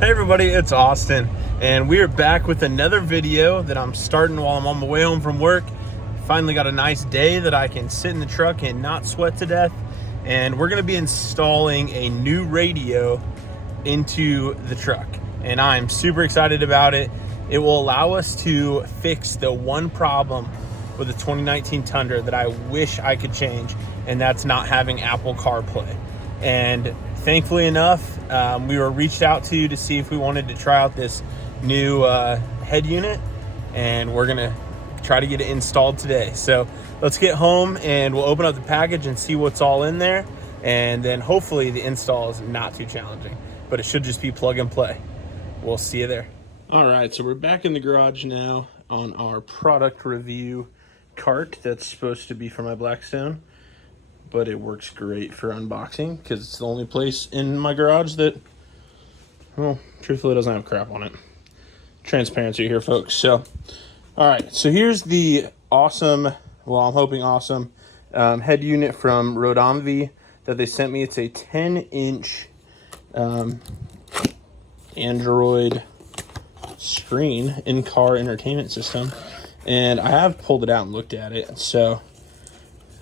Hey everybody, it's Austin, and we are back with another video that I'm starting while I'm on my way home from work. Finally got a nice day that I can sit in the truck and not sweat to death, and we're going to be installing a new radio into the truck, and I'm super excited about it. It will allow us to fix the one problem with the 2019 Tundra that I wish I could change, and that's not having Apple CarPlay. And thankfully enough, we were reached out to see if we wanted to try out this new head unit, and we're gonna try to get it installed today. So let's get home and we'll open up the package and see what's all in there, and then hopefully the install is not too challenging, but it should just be plug and play. We'll see you there. All right, so we're back in the garage now on our product review cart that's supposed to be for my Blackstone, but it works great for unboxing because it's the only place in my garage that, well, truthfully doesn't have crap on it. Transparency here, folks. So, all right, so here's the awesome, well, I'm hoping awesome, head unit from Roadanvi that they sent me. It's a 10-inch Android screen in-car entertainment system, and I have pulled it out and looked at it. So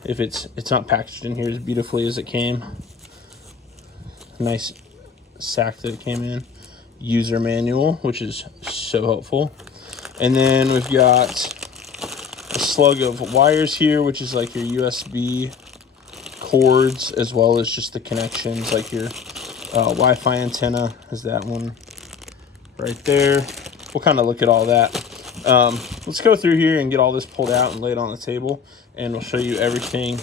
if it's not packaged in here as beautifully as it came. Nice sack that it came in. User manual, which is so helpful. And then we've got a slug of wires here, which is like your USB cords, as well as just the connections, like your Wi-Fi antenna is that one right there. We'll kind of look at all that. Let's go through here and get all this pulled out and lay it on the table, and we'll show you everything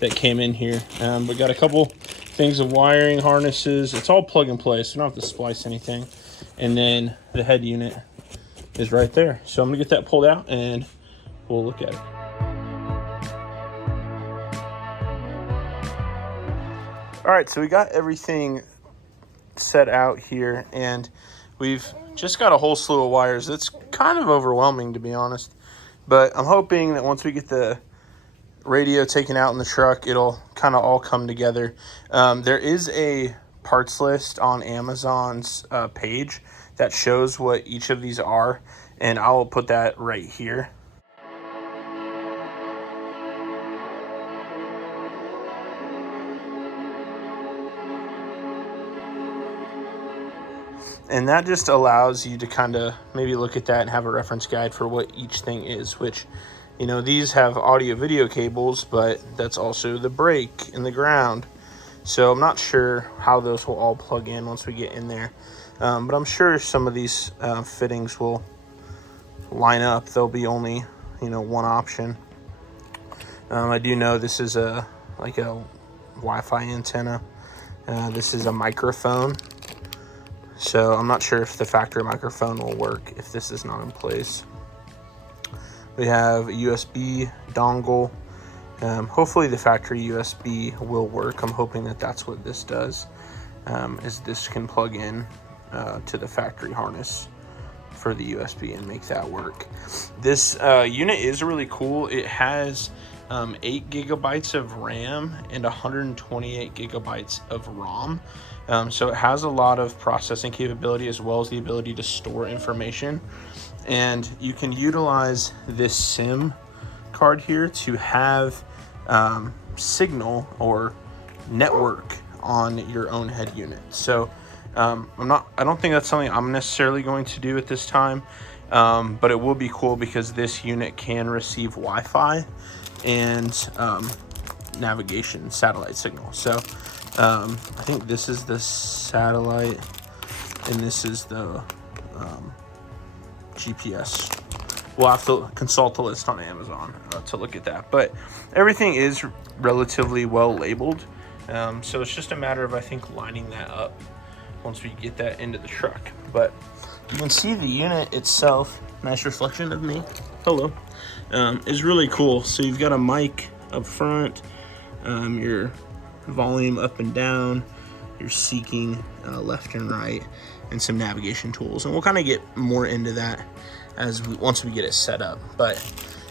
that came in here. We got a couple things of wiring, harnesses. It's all plug and play, so you don't have to splice anything. And then the head unit is right there. So I'm gonna get that pulled out and we'll look at it. All right, so we got everything set out here, and we've just got a whole slew of wires. It's kind of overwhelming, to be honest, but I'm hoping that once we get the radio taken out in the truck, it'll kind of all come together. There is a parts list on Amazon's page that shows what each of these are, and I will put that right here. And that just allows you to kind of maybe look at that and have a reference guide for what each thing is, which, you know, these have audio video cables, but that's also the brake and the ground. So I'm not sure how those will all plug in once we get in there. But I'm sure some of these fittings will line up. There'll be only, you know, one option. I do know this is like a Wi-Fi antenna. This is a microphone. So I'm not sure if the factory microphone will work if this is not in place. We have a USB dongle. Hopefully the factory USB will work. I'm hoping that that's what this does, is this can plug in to the factory harness for the USB and make that work. This unit is really cool. It has 8 gigabytes of RAM and 128 gigabytes of ROM. So it has a lot of processing capability as well as the ability to store information. And you can utilize this SIM card here to have signal or network on your own head unit. So I don't think that's something I'm necessarily going to do at this time, but it will be cool because this unit can receive Wi-Fi and navigation satellite signal. So I think this is the satellite and this is the GPS. We'll have to consult the list on Amazon to look at that, but everything is relatively well labeled. So it's just a matter of, I think, lining that up once we get that into the truck. But you can see the unit itself, nice reflection of me, hello, is really cool. So you've got a mic up front, your volume up and down, your seeking left and right, and some navigation tools. And we'll kind of get more into that once we get it set up. But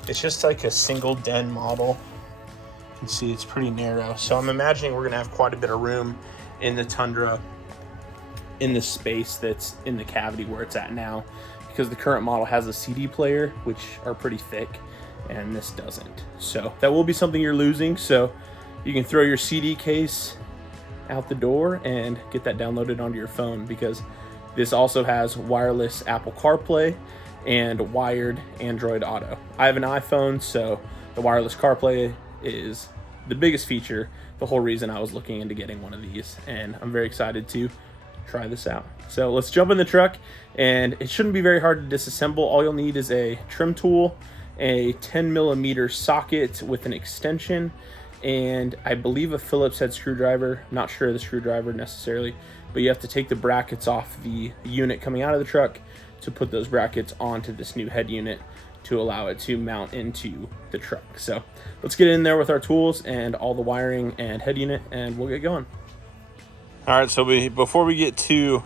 it's just like a single den model. You can see it's pretty narrow. So I'm imagining we're gonna have quite a bit of room in the Tundra in the space that's in the cavity where it's at now, because the current model has a CD player, which are pretty thick, and this doesn't. So that will be something you're losing. So you can throw your CD case out the door and get that downloaded onto your phone, because this also has wireless Apple CarPlay and wired Android Auto. I have an iPhone, so the wireless CarPlay is the biggest feature, the whole reason I was looking into getting one of these, and I'm very excited to try this out. So let's jump in the truck, and it shouldn't be very hard to disassemble. All you'll need is a trim tool, a 10mm socket with an extension, and I believe a Phillips head screwdriver. Not sure of the screwdriver necessarily, but you have to take the brackets off the unit coming out of the truck to put those brackets onto this new head unit to allow it to mount into the truck. So let's get in there with our tools and all the wiring and head unit, and we'll get going. All right, so before we get too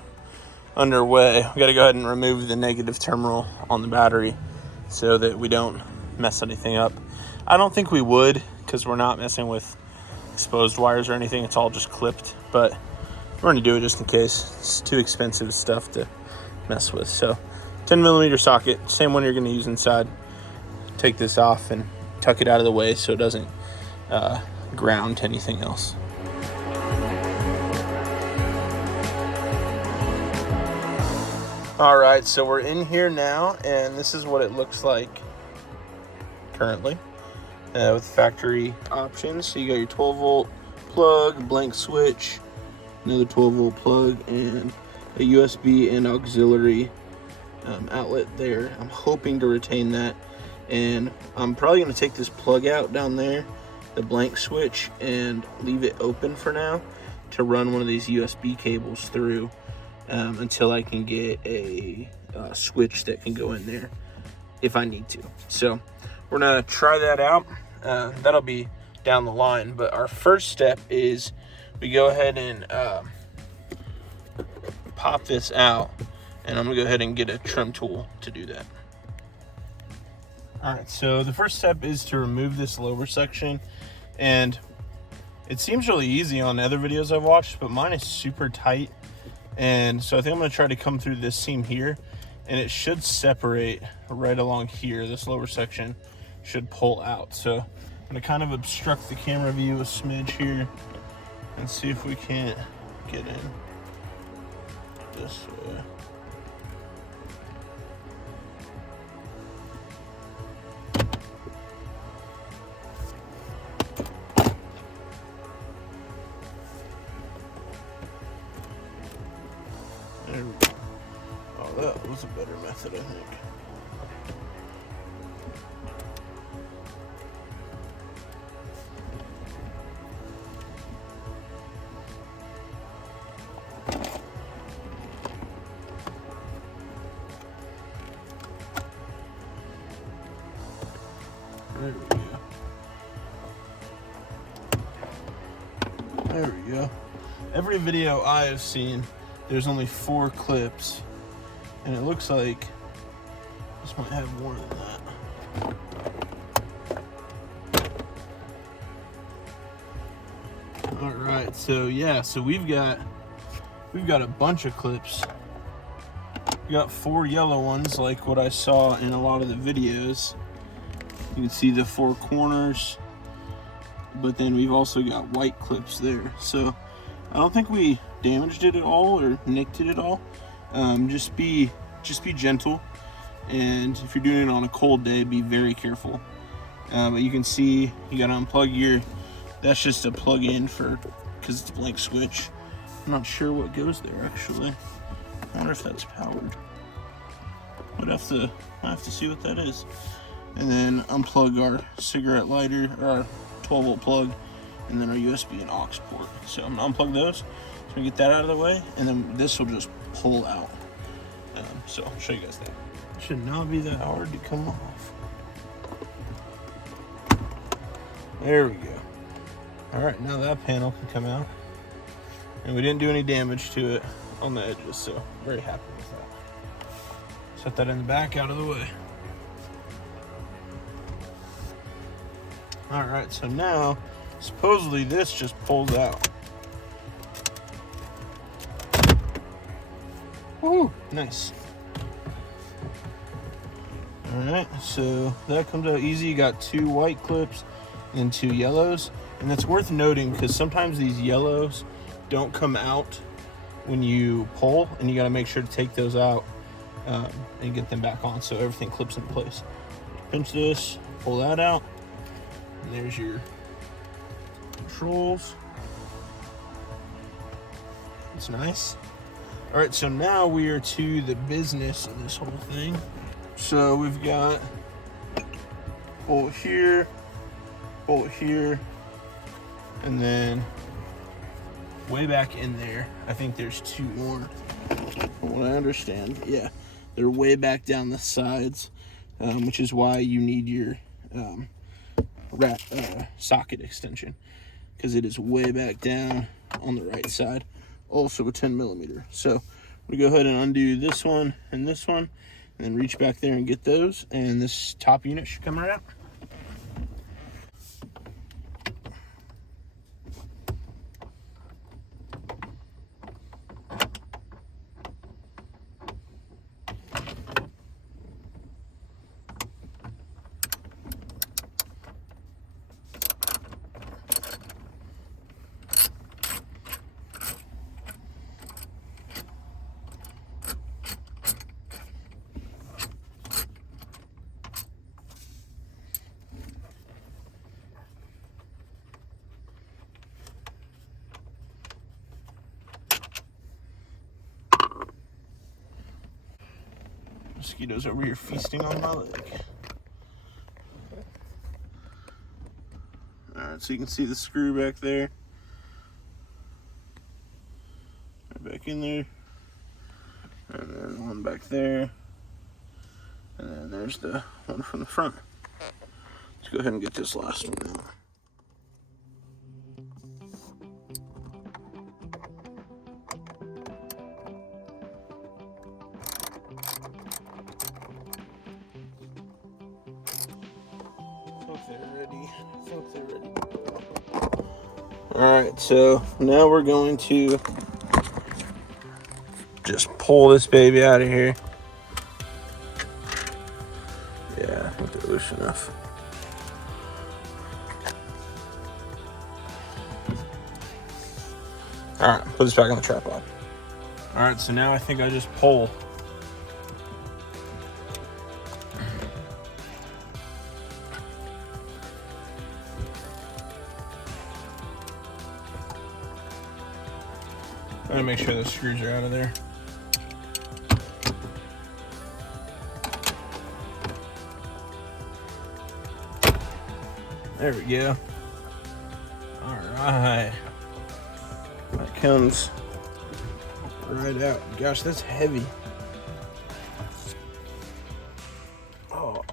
underway, we got to go ahead and remove the negative terminal on the battery so that we don't mess anything up. I don't think we would, because we're not messing with exposed wires or anything. It's all just clipped, but we're going to do it just in case. It's too expensive stuff to mess with. So 10mm socket, same one you're going to use inside. Take this off and tuck it out of the way so it doesn't ground to anything else. All right, so we're in here now, and this is what it looks like currently with factory options. So you got your 12-volt plug, blank switch, another 12-volt plug, and a USB and auxiliary outlet there. I'm hoping to retain that, and I'm probably going to take this plug out down there, the blank switch, and leave it open for now to run one of these USB cables through until I can get a switch that can go in there if I need to. So we're gonna try that out. That'll be down the line, but our first step is we go ahead and pop this out, and I'm gonna go ahead and get a trim tool to do that. All right, so the first step is to remove this lower section, and it seems really easy on other videos I've watched, but mine is super tight. And so I think I'm going to try to come through this seam here, and it should separate right along here. This lower section should pull out. So I'm going to kind of obstruct the camera view a smidge here and see if we can't get in this way. There we go. Oh, that was a better method, I think. There we go. There we go. Every video I have seen, there's only 4 clips, and it looks like this might have more than that. All right, so yeah, so we've got a bunch of clips. We got 4 yellow ones, like what I saw in a lot of the videos. You can see the 4 corners, but then we've also got white clips there. So I don't think we damaged it at all or nicked it at all. Just be gentle, and if you're doing it on a cold day, be very careful. But you can see you gotta unplug your, that's just a plug in because it's a blank switch. I'm not sure what goes there actually. I wonder if that's powered. I have to see what that is. And then unplug our cigarette lighter, or our 12-volt plug, and then our USB and aux port. So I'm gonna unplug those. So we get that out of the way, and then this will just pull out. So I'll show you guys that. It should not be that hard to come off. There we go. All right, now that panel can come out. And we didn't do any damage to it on the edges, so very happy with that. Set that in the back, out of the way. All right, so now, supposedly this just pulls out. Woo, nice. Alright, so that comes out easy. You got 2 white clips and 2 yellows. And that's worth noting because sometimes these yellows don't come out when you pull, and you got to make sure to take those out and get them back on so everything clips in place. Pinch this, pull that out, and there's your controls. It's nice. All right, so now we are to the business of this whole thing. So we've got bolt here, and then way back in there, I think there's 2 more. From what I understand, yeah, they're way back down the sides, which is why you need your socket extension, because it is way back down on the right side. Also a 10mm. So we go ahead and undo this one, and then reach back there and get those, and this top unit should come right out. Mosquitoes over here feasting on my leg. Alright, so you can see the screw back there. Right back in there. And then one back there. And then there's the one from the front. Let's go ahead and get this last one out. Alright, so now we're going to just pull this baby out of here. Yeah, I think they're loose enough. Alright, put this back on the tripod. Alright, so now I think I just pull. I'm gonna make sure the screws are out of there. There we go. All right. That comes right out. Gosh, that's heavy. Oh.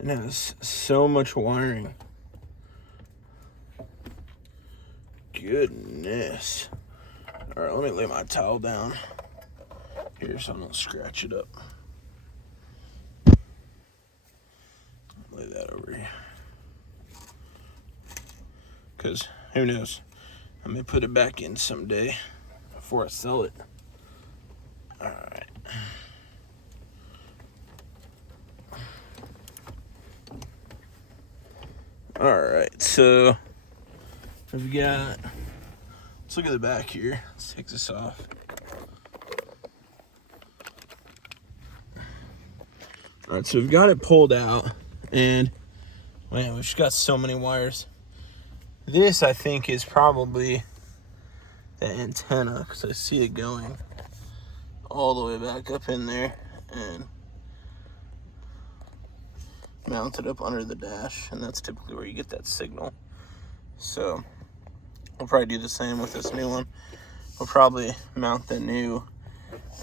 It has so much wiring. Goodness. All right, let me lay my towel down here so I don't scratch it up. Lay that over here. Because who knows? I may put it back in someday before I sell it. All right. All right, so we've got, let's look at the back here. Let's take this off. All right, so we've got it pulled out, and man, we've just got so many wires. This, I think, is probably the antenna, because I see it going all the way back up in there and mounted up under the dash, and that's typically where you get that signal. So we'll probably do the same with this new one. We'll probably mount the new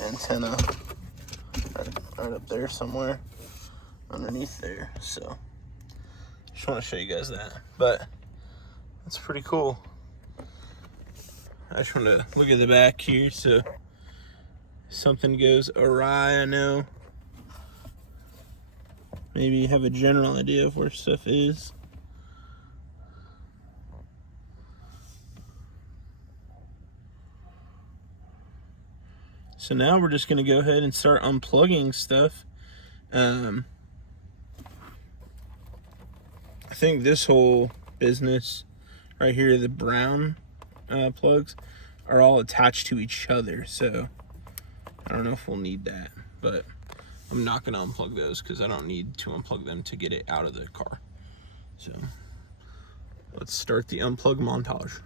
antenna right up there somewhere underneath there. So just want to show you guys that, but that's pretty cool. I just want to look at the back here, so if something goes awry, I know. Maybe you have a general idea of where stuff is. So now we're just going to go ahead and start unplugging stuff. I think this whole business right here, the brown plugs, are all attached to each other. So I don't know if we'll need that, but I'm not going to unplug those because I don't need to unplug them to get it out of the car. So let's start the unplug montage.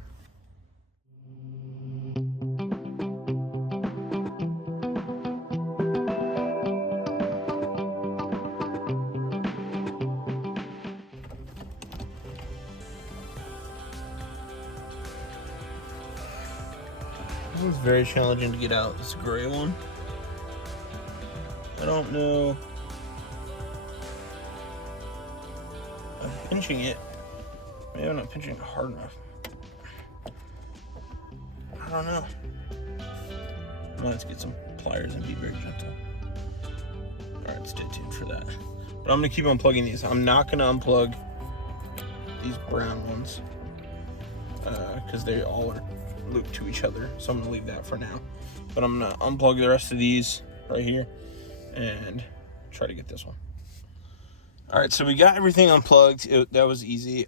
It was very challenging to get out this gray one. I don't know. I'm pinching it. Maybe I'm not pinching it hard enough. I don't know. Let's get some pliers and be very gentle. Alright, stay tuned for that. But I'm gonna keep unplugging these. I'm not gonna unplug these brown ones because they all are looped to each other. So I'm gonna leave that for now. But I'm gonna unplug the rest of these right here and try to get this one. All right, so we got everything unplugged. That was easy.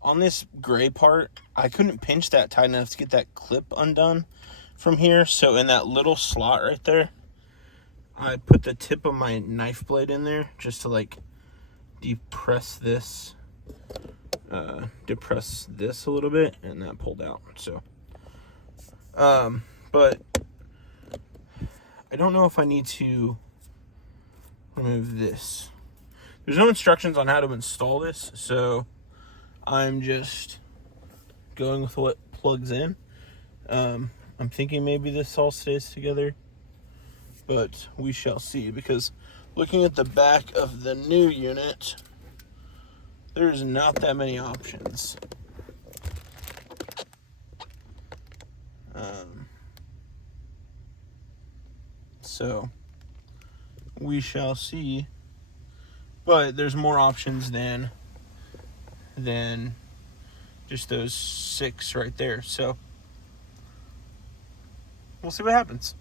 On this gray part, I couldn't pinch that tight enough to get that clip undone from here. So in that little slot right there, I put the tip of my knife blade in there just to like depress this a little bit, and that pulled out. So but I don't know if I need to remove this. There's no instructions on how to install this, so I'm just going with what plugs in. I'm thinking maybe this all stays together, but we shall see, because looking at the back of the new unit, there's not that many options. So we shall see, but there's more options than just those 6 right there. So we'll see what happens.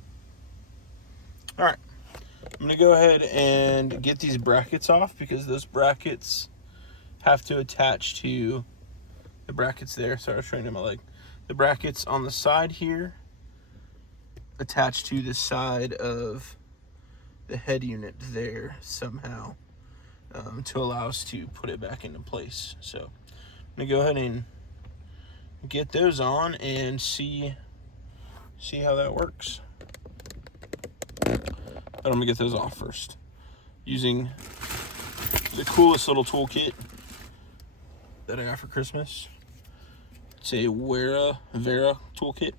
All right, I'm gonna go ahead and get these brackets off, because those brackets have to attach to the brackets there. Sorry, I was showing you my leg. The brackets on the side here attach to the side of the head unit there somehow, to allow us to put it back into place. So I'm gonna go ahead and get those on and see how that works. But I'm gonna get those off first using the coolest little toolkit that I got for Christmas. It's a Vera toolkit,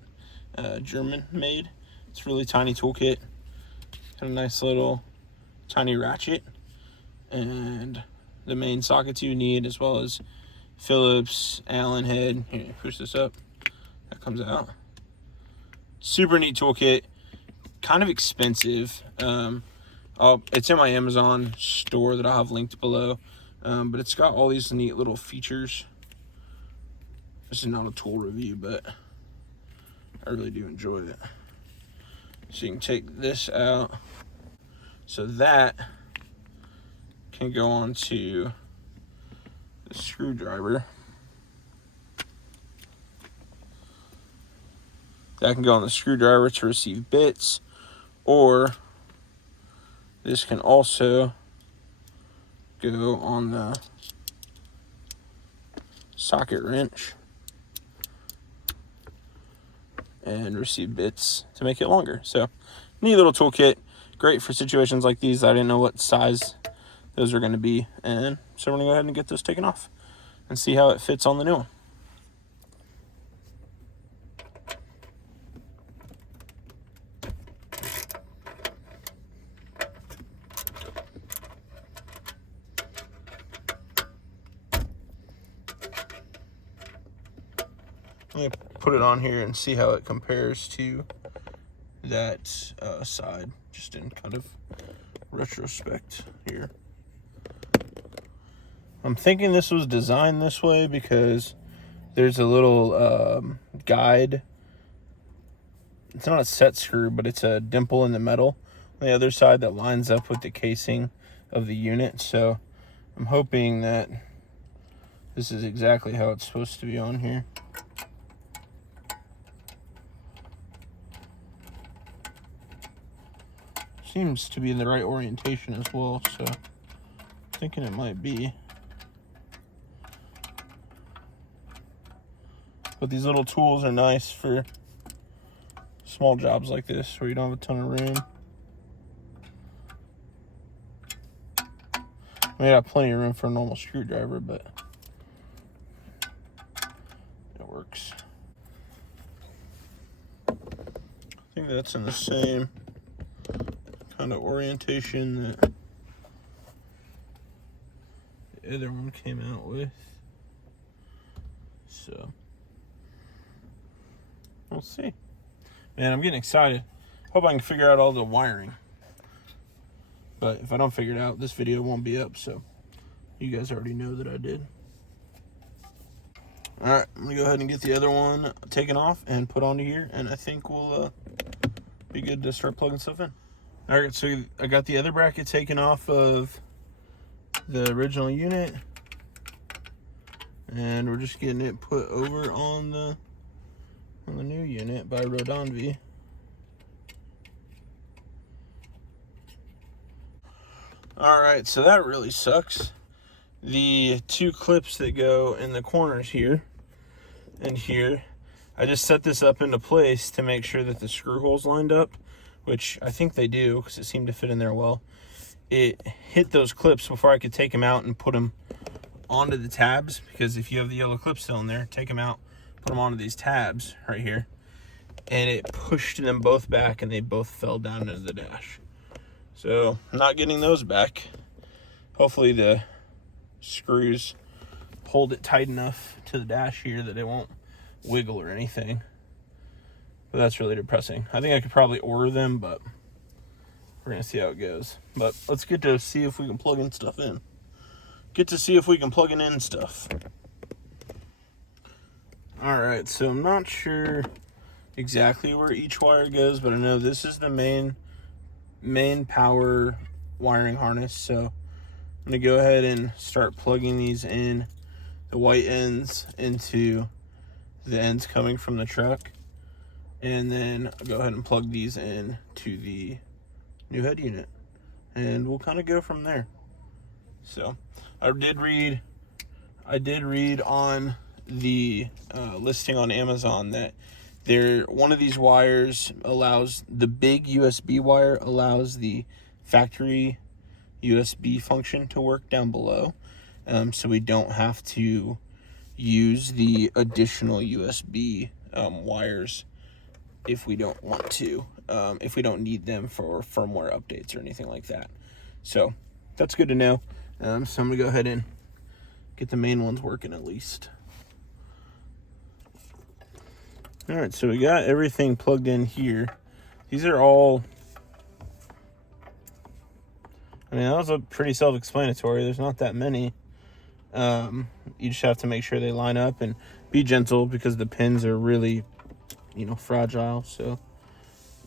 German made. It's a really tiny toolkit. Got a nice little tiny ratchet and the main sockets you need, as well as Phillips, Allen head. Here, push this up. That comes out. Super neat toolkit. Kind of expensive. It's in my Amazon store that I'll have linked below. But it's got all these neat little features. This is not a tool review, but I really do enjoy it. So you can take this out. So that can go on to the screwdriver. That can go on the screwdriver to receive bits, or this can also go on the socket wrench and receive bits to make it longer. So neat little toolkit, great for situations like these. I didn't know what size those are going to be, and so we're going to go ahead and get those taken off and see how it fits on the new one. I'm going to put it on here and see how it compares to that side, just in kind of retrospect here. I'm thinking this was designed this way because there's a little guide it's not a set screw, but it's a dimple in the metal on the other side that lines up with the casing of the unit. So I'm hoping that this is exactly how it's supposed to be on here. Seems to be in the right orientation as well, so I'm thinking it might be. But these little tools are nice for small jobs like this where you don't have a ton of room. I mean, I have plenty of room for a normal screwdriver, but it works. I think that's in the same kind of orientation that the other one came out with. So we'll see. Man, I'm getting excited. Hope I can figure out all the wiring. But if I don't figure it out, this video won't be up, so you guys already know that I did. Alright, I'm gonna go ahead and get the other one taken off and put onto here, and I think we'll be good to start plugging stuff in. Alright, so I got the other bracket taken off of the original unit, and we're just getting it put over on the new unit by Roadanvi. Alright, so that really sucks. The two clips that go in the corners here and here, I just set this up into place to make sure that the screw holes lined up, which I think they do because it seemed to fit in there well. It hit those clips before I could take them out and put them onto the tabs, because if you have the yellow clip still in there, take them out, put them onto these tabs right here, and it pushed them both back and they both fell down into the dash. So I'm not getting those back. Hopefully the screws hold it tight enough to the dash here that it won't wiggle or anything. But that's really depressing. I think I could probably order them, but we're gonna see how it goes. But let's get to see if we can plug in stuff in. Alright, so I'm not sure exactly where each wire goes, but I know this is the main power wiring harness. So I'm gonna go ahead and start plugging these in, the white ends into the ends coming from the truck, and then I'll go ahead and plug these in to the new head unit, and we'll kind of go from there. So I did read on the listing on Amazon that one of these wires allows, the big USB wire allows the factory USB function to work down below, so we don't have to use the additional USB wires if we don't want to, if we don't need them for firmware updates or anything like that. So that's good to know. So I'm gonna go ahead and get the main ones working at least. All right, so we got everything plugged in here. These are all, I mean, that was a pretty self-explanatory. There's not that many. You just have to make sure they line up and be gentle because the pins are really, fragile. So,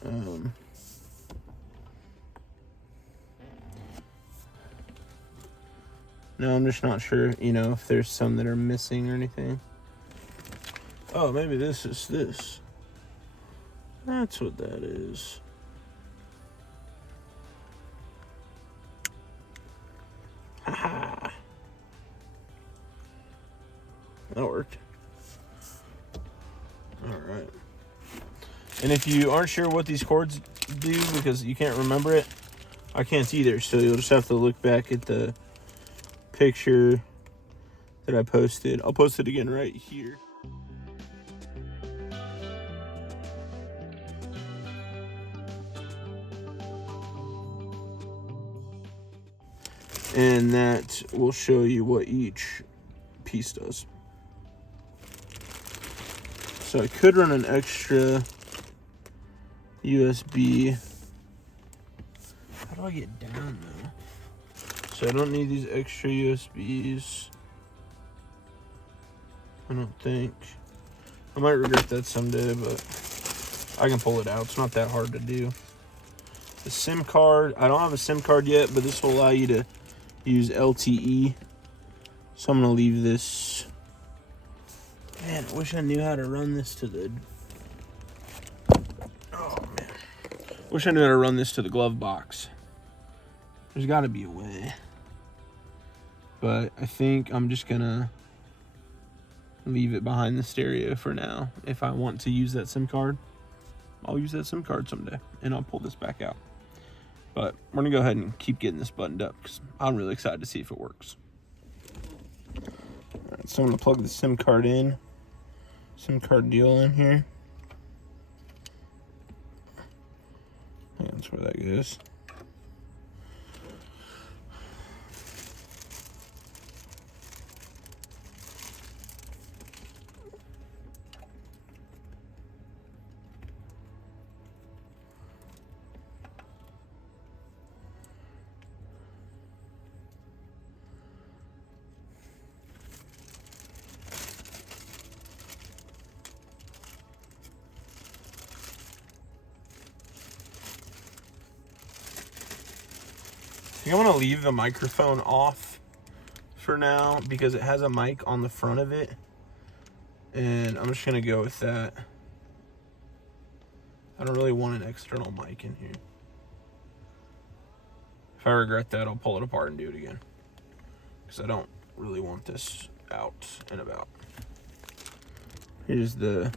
no, I'm just not sure, if there's some that are missing or anything. Oh, maybe this is this. That's what that is. Haha. That worked. All right. And if you aren't sure what these cords do because you can't remember it, I can't either. So you'll just have to look back at the picture that I posted. I'll post it again right here. And that will show you what each piece does. So I could run an extra USB. How do I get down though? So I don't need these extra USBs. I don't think. I might regret that someday, but I can pull it out. It's not that hard to do. The SIM card, I don't have a SIM card yet, but this will allow you to use LTE. So I'm going to leave this. Man, I wish I knew how to run this to the... Oh, man. Wish I knew how to run this to the glove box. There's got to be a way. But I think I'm just going to leave it behind the stereo for now. If I want to use that SIM card, I'll use that SIM card someday, and I'll pull this back out. But we're going to go ahead and keep getting this buttoned up because I'm really excited to see if it works. All right, so I'm going to plug the SIM card in. SIM card deal in here. Yeah, that's where that goes. I think I'm going to leave the microphone off for now because it has a mic on the front of it. And I'm just going to go with that. I don't really want an external mic in here. If I regret that, I'll pull it apart and do it again. Because I don't really want this out and about. Here's the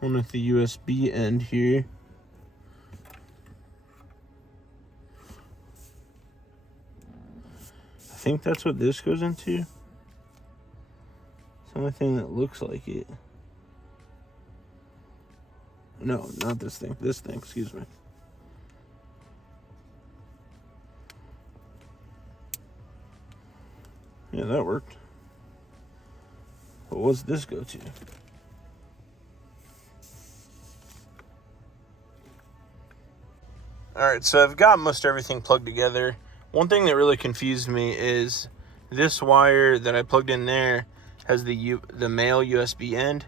one with the USB end here. I think that's what this goes into. It's the only thing that looks like it. No, not this thing. This thing, excuse me. Yeah, that worked. But what's this go to? Alright, so I've got most everything plugged together. One thing that really confused me is this wire that I plugged in there has the male USB end.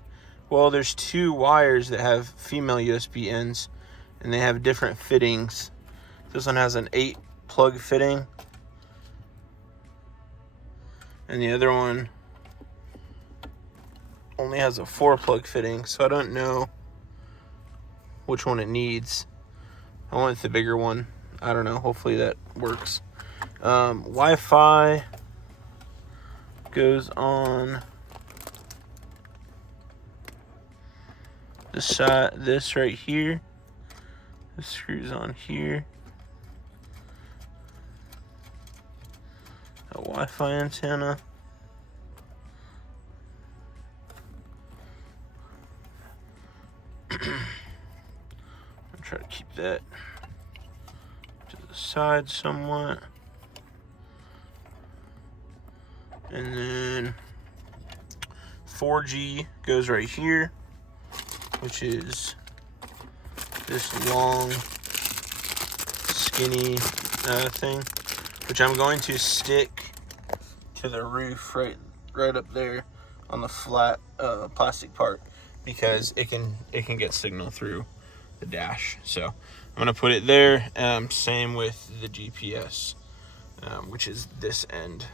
Well, there's two wires that have female USB ends, and they have different fittings. This one has an 8-plug fitting, and the other one only has a 4-plug fitting, so I don't know which one it needs. I went with the bigger one. I don't know. Hopefully that works. Wi-Fi goes on the side, this right here. This screws on here. A Wi-Fi antenna. I'm gonna try to keep that to the side somewhat. And then 4G goes right here, which is this long, skinny thing, which I'm going to stick to the roof right up there on the flat plastic part, because it can get signal through the dash. So I'm gonna put it there. Same with the GPS, which is this end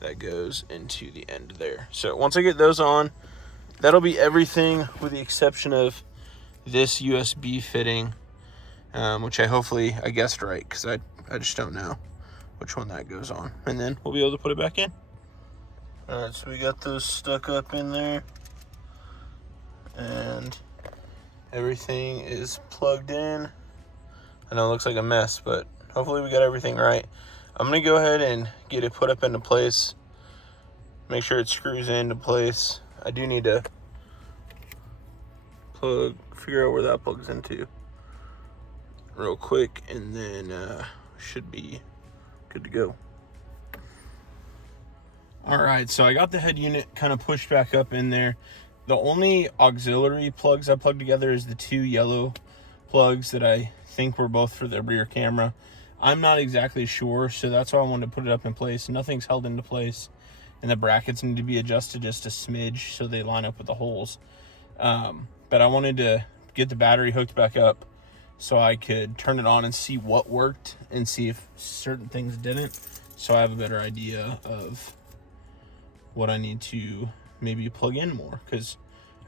that goes into the end there. So once I get those on, that'll be everything with the exception of this USB fitting, which I guessed right, because I just don't know which one that goes on. And then we'll be able to put it back in. All right, so we got those stuck up in there, and everything is plugged in. I know it looks like a mess, but hopefully we got everything right. I'm gonna go ahead and get it put up into place, make sure it screws into place. I do need to figure out where that plugs into real quick, and then should be good to go. All right, so I got the head unit kind of pushed back up in there. The only auxiliary plugs I plugged together is the 2 yellow plugs that I think were both for the rear camera. I'm not exactly sure, so that's why I wanted to put it up in place. Nothing's held into place, and the brackets need to be adjusted just a smidge so they line up with the holes. but I wanted to get the battery hooked back up so I could turn it on and see what worked and see if certain things didn't, so I have a better idea of what I need to maybe plug in more, because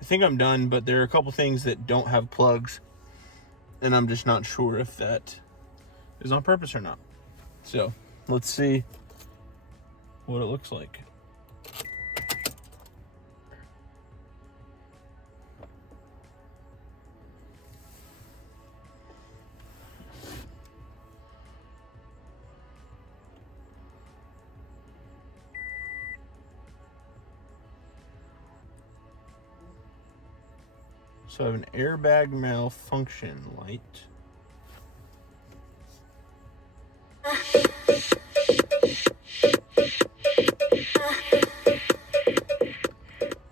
I think I'm done, but there are a couple things that don't have plugs, and I'm just not sure if that is on purpose or not. So let's see what it looks like. So I have an airbag malfunction light.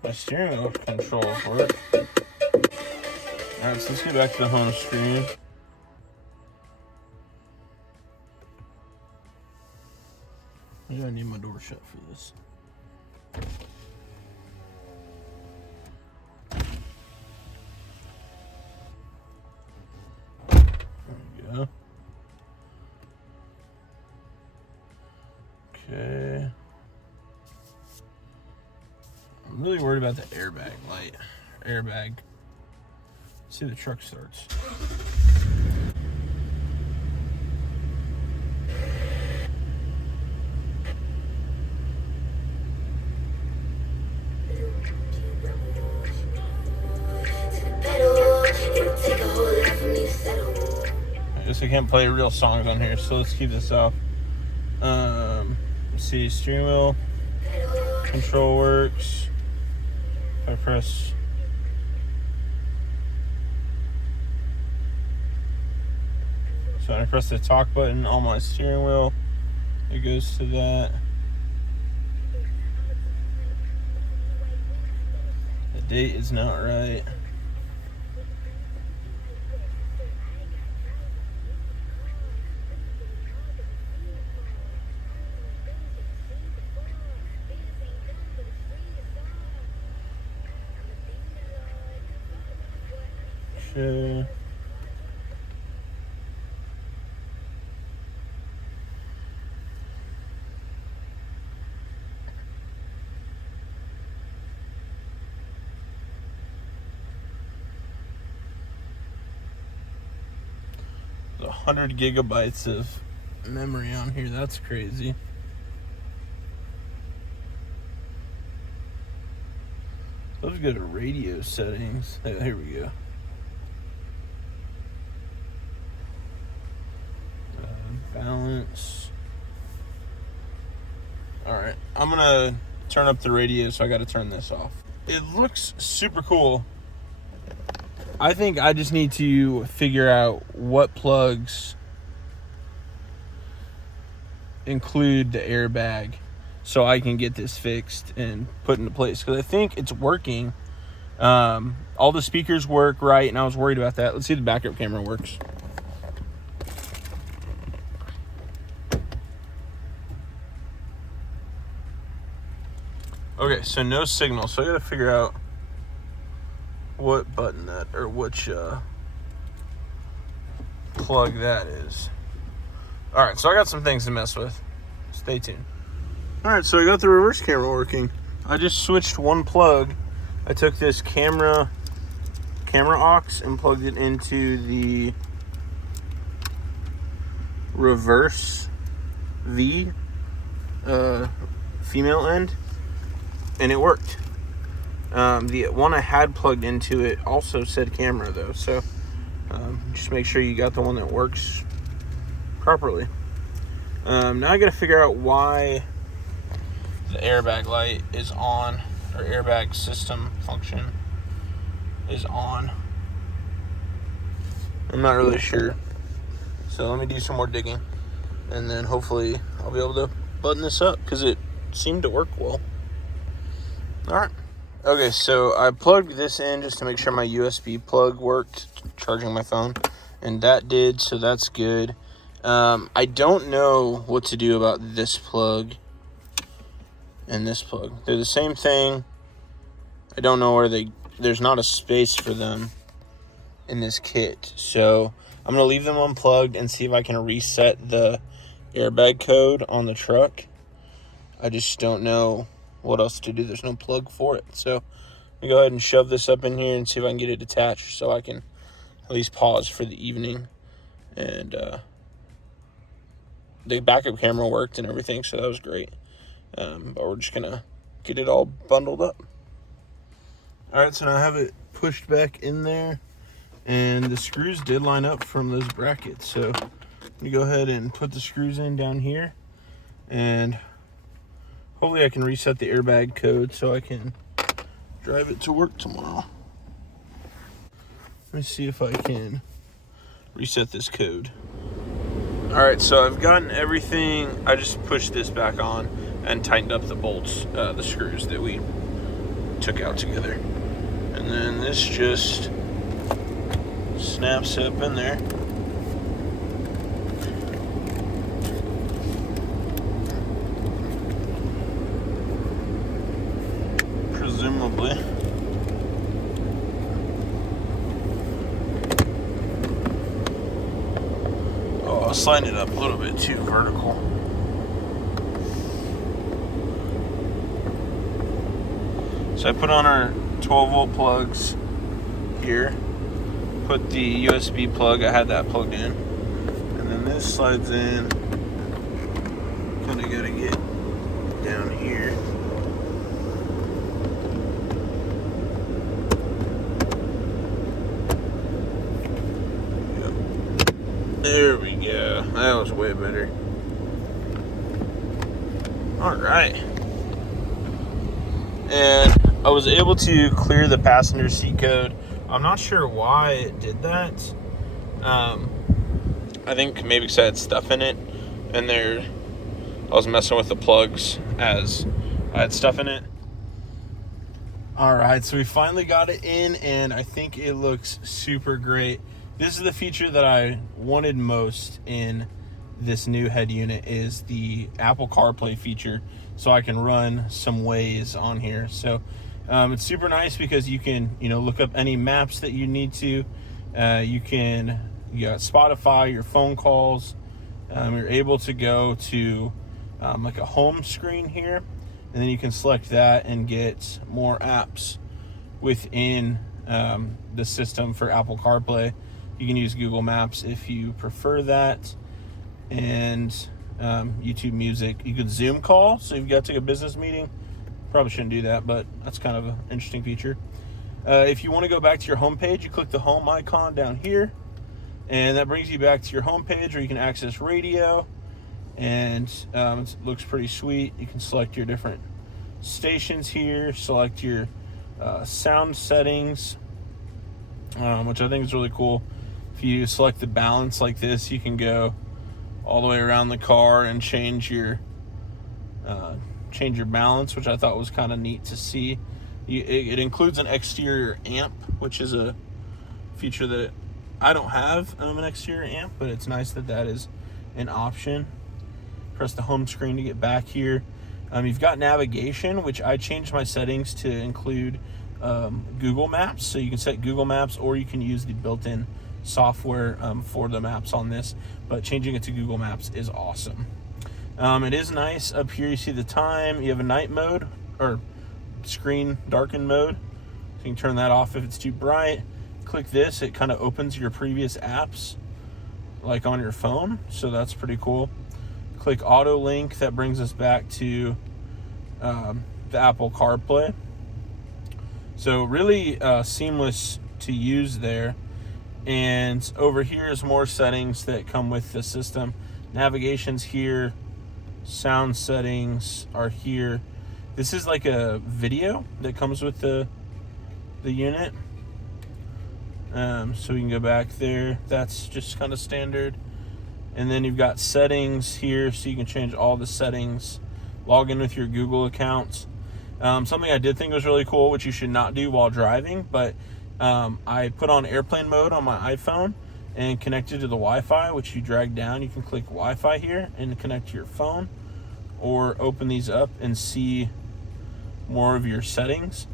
My steering wheel controls work. Alright, so let's get back to the home screen. Maybe I need my door shut for this. There we go. Okay. I'm really worried about the airbag light. Airbag. Let's see if the truck starts. I guess I can't play real songs on here, so let's keep this off. Let's see, steering wheel control works. If I press so when I press the talk button on my steering wheel, it goes to that. The date is not right. Okay. There's 100 gigabytes of memory on here. That's crazy. Let's go to radio settings. Here we go. Balance. Alright, I'm gonna turn up the radio, so I gotta turn this off. It looks super cool. I think I just need to figure out what plugs include the airbag so I can get this fixed and put into place, because I think it's working. All the speakers work right, and I was worried about that. Let's see if the backup camera works. Okay, so no signal, so I gotta figure out what button that, or which plug that is. Alright, so I got some things to mess with. Stay tuned. Alright, so I got the reverse camera working. I just switched one plug. I took this camera aux and plugged it into the reverse V female end, and it worked. The one I had plugged into it also said camera though, so just make sure you got the one that works properly. Now I gotta figure out why the airbag light is on, or airbag system function is on. I'm not really sure, so let me do some more digging, and then hopefully I'll be able to button this up, because it seemed to work well. Alright. Okay, so I plugged this in just to make sure my USB plug worked, charging my phone, and that did, so that's good. I don't know what to do about this plug and this plug. They're the same thing. I don't know where they there's not a space for them in this kit. So I'm going to leave them unplugged and see if I can reset the airbag code on the truck. I just don't know what else to do. There's no plug for it. So I'm going to go ahead and shove this up in here and see if I can get it attached so I can at least pause for the evening. And the backup camera worked and everything, so that was great. But we're just going to get it all bundled up. All right, so now I have it pushed back in there, and the screws did line up from those brackets. So you go ahead and put the screws in down here, and hopefully I can reset the airbag code so I can drive it to work tomorrow. Let me see if I can reset this code. All right, so I've gotten everything. I just pushed this back on and tightened up the bolts, the screws that we took out together. And then this just snaps up in there. Presumably. Oh, I'll slide it up a little bit too vertical. So I put on our 12-volt plugs here. Put the USB plug, I had that plugged in. And then this slides in. Kinda gotta get down here. Yep. There we go. That was way better. Alright. And I was able to clear the passenger seat code. I'm not sure why it did that. I think maybe because I had stuff in it, and I was messing with the plugs as I had stuff in it. All right, so we finally got it in, and I think it looks super great. This is the feature that I wanted most in this new head unit, is the Apple CarPlay feature, so I can run some Waze on here. So it's super nice because you can, look up any maps that you need to. You got Spotify, your phone calls. You're able to go to like a home screen here, and then you can select that and get more apps within the system for Apple CarPlay. You can use Google Maps if you prefer that, and YouTube Music. You could Zoom call, so if you got to take a business meeting. Probably shouldn't do that, but that's kind of an interesting feature. If you want to go back to your home page, you click the home icon down here, and that brings you back to your home page where you can access radio, and it looks pretty sweet. You can select your different stations here, select your sound settings, which I think is really cool. If you select the balance like this, you can go all the way around the car and change your balance, which I thought was kind of neat to see. It includes an exterior amp, which is a feature that I don't have, an exterior amp, but it's nice that is an option. Press the home screen to get back here. You've got navigation, which I changed my settings to include Google Maps, so you can set Google Maps, or you can use the built-in software for the maps on this, but changing it to Google Maps is awesome. It is nice. Up here you see the time. You have a night mode, or screen darken mode, so you can turn that off if it's too bright. Click this, it kind of opens your previous apps like on your phone, so that's pretty cool. Click auto link, that brings us back to the Apple CarPlay. So really seamless to use there. And over here is more settings that come with the system. Navigation's here, sound settings are here. This is like a video that comes with the unit. So we can go back there. That's just kind of standard. And then you've got settings here, so you can change all the settings. Log in with your Google account. Something I did think was really cool, which you should not do while driving, but I put on airplane mode on my iPhone and connected to the Wi-Fi, which you drag down. You can click Wi-Fi here and connect to your phone, or open these up and see more of your settings.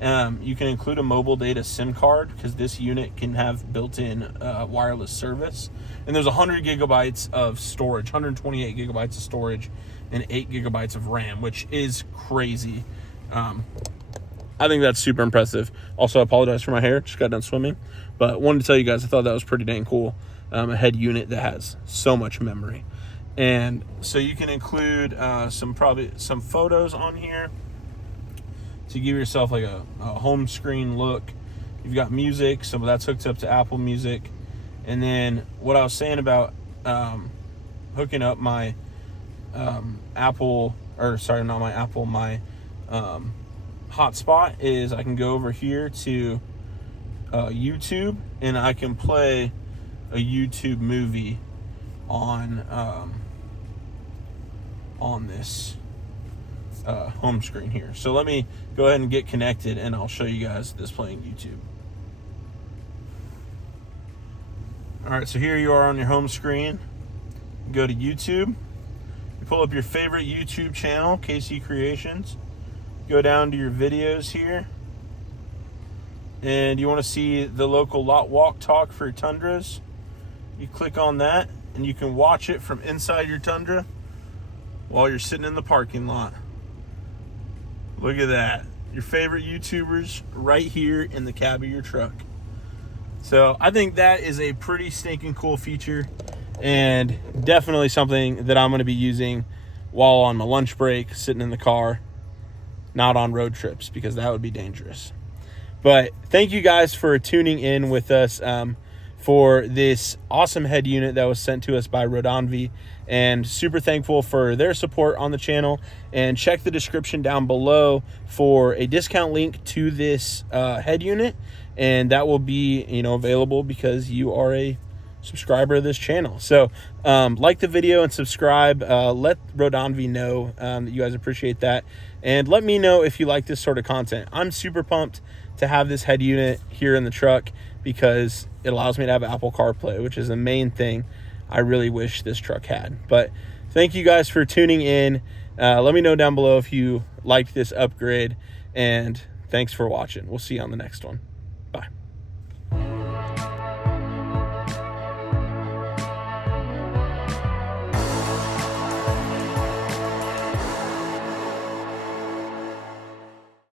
You can include a mobile data SIM card because this unit can have built-in wireless service. And there's 100 gigabytes of storage, 128 gigabytes of storage, and 8 gigabytes of RAM, which is crazy. I think that's super impressive. Also, I apologize for my hair. Just got done swimming. But wanted to tell you guys, I thought that was pretty dang cool. A head unit that has so much memory. And so you can include some photos on here to give yourself like a home screen look. You've got music, so that's hooked up to Apple Music. And then what I was saying about hooking up my my hotspot is I can go over here to YouTube, and I can play a YouTube movie on this home screen here. So let me go ahead and get connected, and I'll show you guys this playing YouTube. All right, so here you are on your home screen. Go to YouTube. You pull up your favorite YouTube channel, KC Creations. Go down to your videos here, and you want to see the local lot walk talk for Tundras. You click on that, and you can watch it from inside your Tundra while you're sitting in the parking lot. Look at that. Your favorite YouTubers right here in the cab of your truck. So I think that is a pretty stinking cool feature, and definitely something that I'm going to be using while on my lunch break, sitting in the car, not on road trips, because that would be dangerous. But thank you guys for tuning in with us for this awesome head unit that was sent to us by Roadanvi, and super thankful for their support on the channel. And check the description down below for a discount link to this head unit, and that will be available because you are a subscriber of this channel. So like the video and subscribe. Let Roadanvi know that you guys appreciate that, and let me know if you like this sort of content. I'm super pumped to have this head unit here in the truck because it allows me to have Apple CarPlay, which is the main thing I really wish this truck had. But thank you guys for tuning in. Let me know down below if you liked this upgrade, and thanks for watching. We'll see you on the next one. Bye.